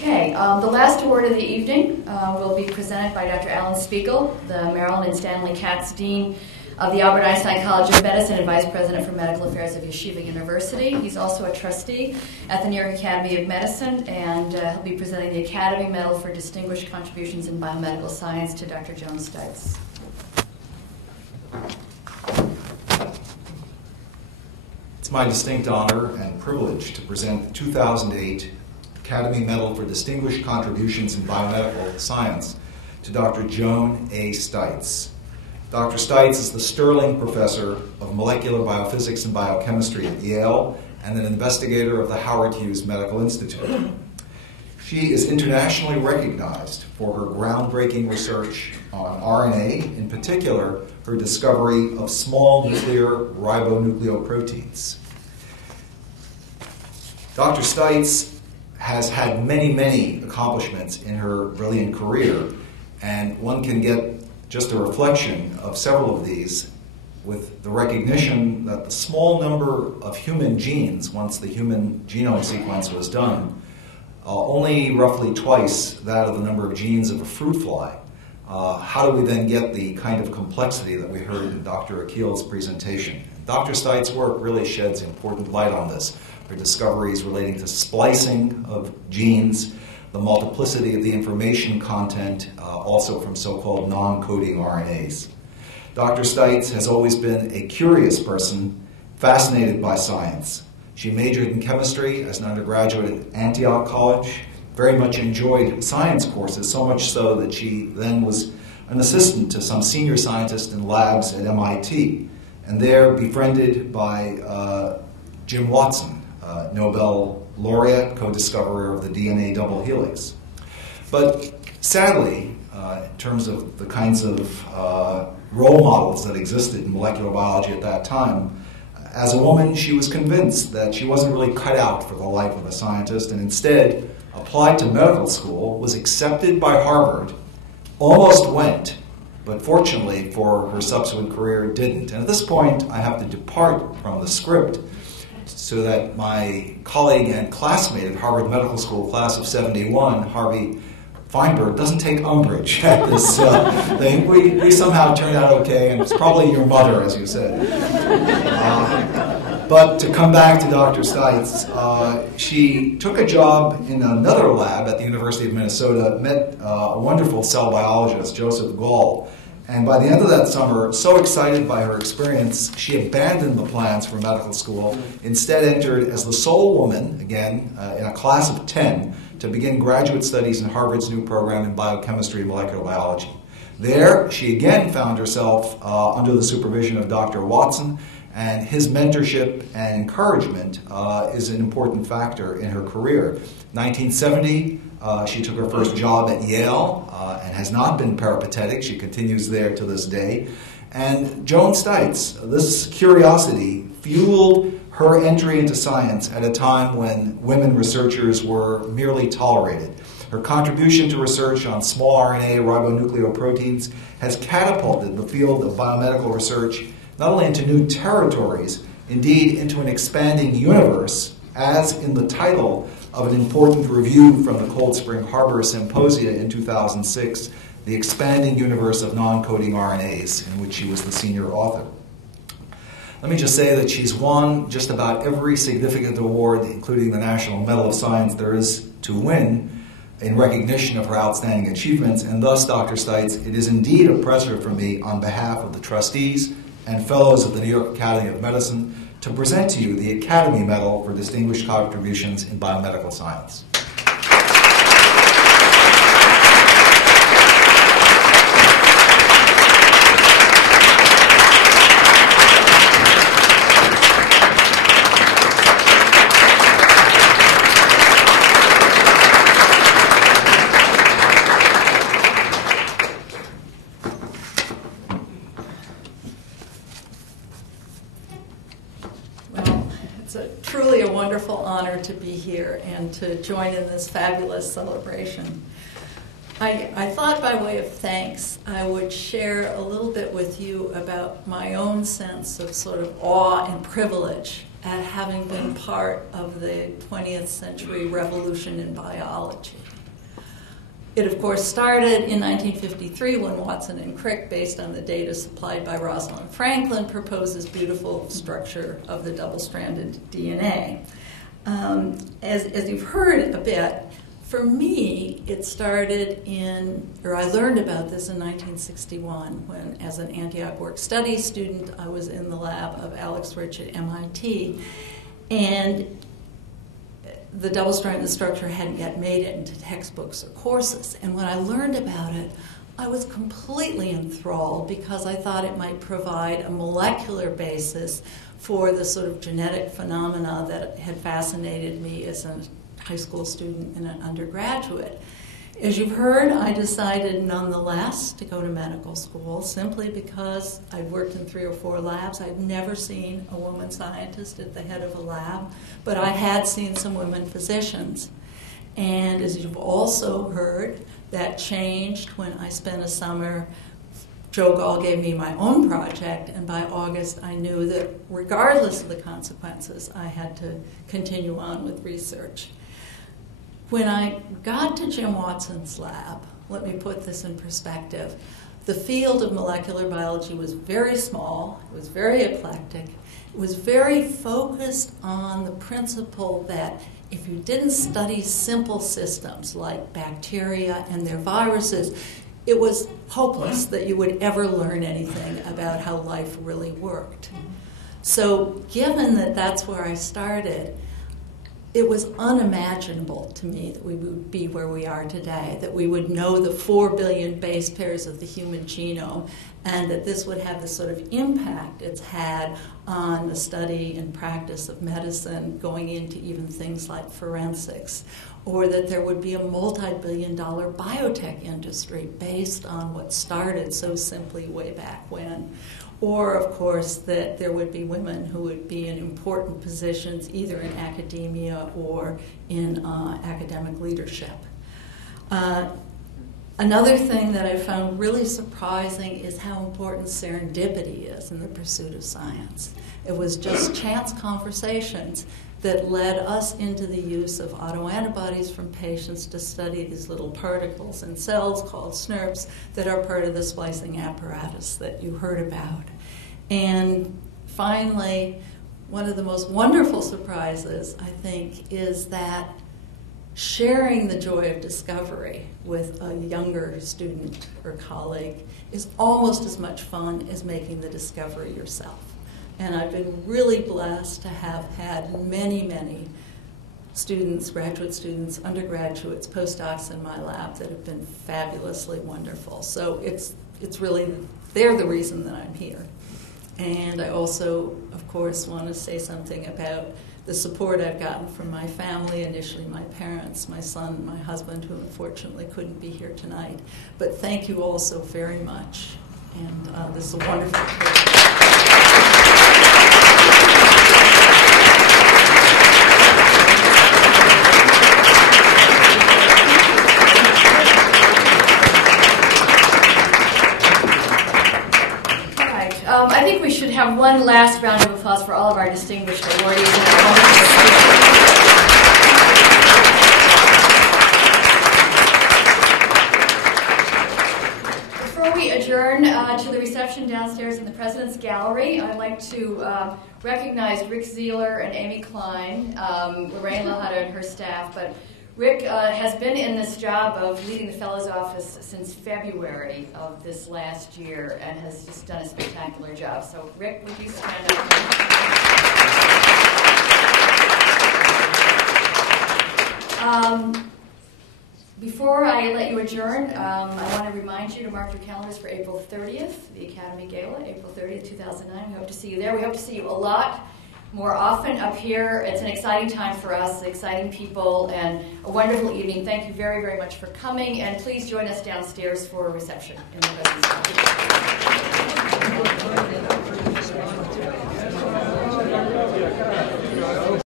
Okay, the last award of the evening will be presented by Dr. Alan Spiegel, the Marilyn and Stanley Katz Dean of the Albert Einstein College of Medicine and Vice President for Medical Affairs of Yeshiva University. He's also a trustee at the New York Academy of Medicine, and he'll be presenting the Academy Medal for Distinguished Contributions in Biomedical Science to Dr. Joan A Steitz. It's my distinct honor and privilege to present the 2008 Academy Medal for Distinguished Contributions in Biomedical Science to Dr. Joan A. Steitz. Dr. Steitz is the Sterling Professor of Molecular Biophysics and Biochemistry at Yale and an investigator of the Howard Hughes Medical Institute. She is internationally recognized for her groundbreaking research on RNA, in particular her discovery of small nuclear ribonucleoproteins. Dr. Steitz has had many accomplishments in her brilliant career, and one can get just a reflection of several of these with the recognition that the small number of human genes, once the human genome sequence was done, only roughly twice that of the number of genes of a fruit fly. How do we then get the kind of complexity that we heard in Dr. Akil's presentation? Dr. Steitz's work really sheds important light on this. Her discoveries relating to splicing of genes, the multiplicity of the information content, also from so-called non-coding RNAs. Dr. Steitz has always been a curious person, fascinated by science. She majored in chemistry as an undergraduate at Antioch College, very much enjoyed science courses, so much so that she then was an assistant to some senior scientists in labs at MIT, and there befriended by Jim Watson, Nobel laureate, co-discoverer of the DNA double helix. But sadly, in terms of the kinds of role models that existed in molecular biology at that time, as a woman, she was convinced that she wasn't really cut out for the life of a scientist, and instead applied to medical school, was accepted by Harvard, almost went, but fortunately for her subsequent career, didn't. And at this point, I have to depart from the script so that my colleague and classmate at Harvard Medical School, class of 71, Harvey Feinberg, doesn't take umbrage at this thing. We somehow turned out okay, and it's probably your mother, as you said. But to come back to Dr. Steitz, she took a job in another lab at the University of Minnesota, met a wonderful cell biologist, Joseph Gall, and by the end of that summer, so excited by her experience, she abandoned the plans for medical school, instead entered as the sole woman, again, in a class of 10, to begin graduate studies in Harvard's new program in biochemistry and molecular biology. There, she again found herself under the supervision of Dr. Watson, and his mentorship and encouragement is an important factor in her career. 1970, she took her first job at Yale and has not been peripatetic. She continues there to this day. And Joan Steitz, this curiosity fueled her entry into science at a time when women researchers were merely tolerated. Her contribution to research on small RNA ribonucleoproteins has catapulted the field of biomedical research not only into new territories, indeed into an expanding universe, as in the title of an important review from the Cold Spring Harbor Symposia in 2006, The Expanding Universe of Non-Coding RNAs, in which she was the senior author. Let me just say that she's won just about every significant award, including the National Medal of Science there is to win, in recognition of her outstanding achievements, and thus, Dr. Steitz, it is indeed a pleasure for me, on behalf of the trustees and fellows of the New York Academy of Medicine, to present to you the Academy Medal for Distinguished Contributions in Biomedical Science. Truly a wonderful honor to be here and to join in this fabulous celebration. I thought by way of thanks I would share a little bit with you about my own sense of sort of awe and privilege at having been part of the 20th century revolution in biology. It, of course, started in 1953 when Watson and Crick, based on the data supplied by Rosalind Franklin, proposed this beautiful structure of the double-stranded DNA. As you've heard a bit, for me, it started I learned about this in 1961 when, as an Antioch Work Studies student, I was in the lab of Alex Rich at MIT, and the double-stranded structure hadn't yet made it into textbooks or courses. And when I learned about it, I was completely enthralled because I thought it might provide a molecular basis for the sort of genetic phenomena that had fascinated me as a high school student and an undergraduate. As you've heard, I decided nonetheless to go to medical school simply because I'd worked in 3 or 4 labs. I'd never seen a woman scientist at the head of a lab, but I had seen some women physicians. And as you've also heard, that changed when I spent a summer. Joe Gall gave me my own project, and by August I knew that regardless of the consequences, I had to continue on with research. When I got to Jim Watson's lab, let me put this in perspective, the field of molecular biology was very small, it was very eclectic, it was very focused on the principle that if you didn't study simple systems like bacteria and their viruses, it was hopeless that you would ever learn anything about how life really worked. So given that that's where I started, it was unimaginable to me that we would be where we are today, that we would know the 4 billion base pairs of the human genome, and that this would have the sort of impact it's had on the study and practice of medicine, going into even things like forensics, or that there would be a multi-billion-dollar biotech industry based on what started so simply way back when. Or, of course, that there would be women who would be in important positions either in academia or in academic leadership. Another thing that I found really surprising is how important serendipity is in the pursuit of science. It was just chance conversations that led us into the use of autoantibodies from patients to study these little particles in cells called SNRPs that are part of the splicing apparatus that you heard about. And finally, one of the most wonderful surprises, I think, is that sharing the joy of discovery with a younger student or colleague is almost as much fun as making the discovery yourself. And I've been really blessed to have had many, many students, graduate students, undergraduates, postdocs in my lab that have been fabulously wonderful. So it's really, they're the reason that I'm here. And I also, of course, want to say something about the support I've gotten from my family, initially my parents, my son, my husband, who unfortunately couldn't be here tonight. But thank you all so very much. And this is a wonderful trip. I think we should have one last round of applause for all of our distinguished awardees. Before we adjourn to the reception downstairs in the President's Gallery, I'd like to recognize Rick Zeeler and Amy Klein, Lorraine Lahada and her staff, but Rick has been in this job of leading the Fellows Office since February of this last year and has just done a spectacular job. So, Rick, would you stand up? Before I let you adjourn, I want to remind you to mark your calendars for April 30th, the Academy Gala, April 30th, 2009. We hope to see you there. We hope to see you a lot more often up here. It's an exciting time for us, exciting people, and a wonderful evening. Thank you very, very much for coming, and please join us downstairs for a reception in the President's Gallery.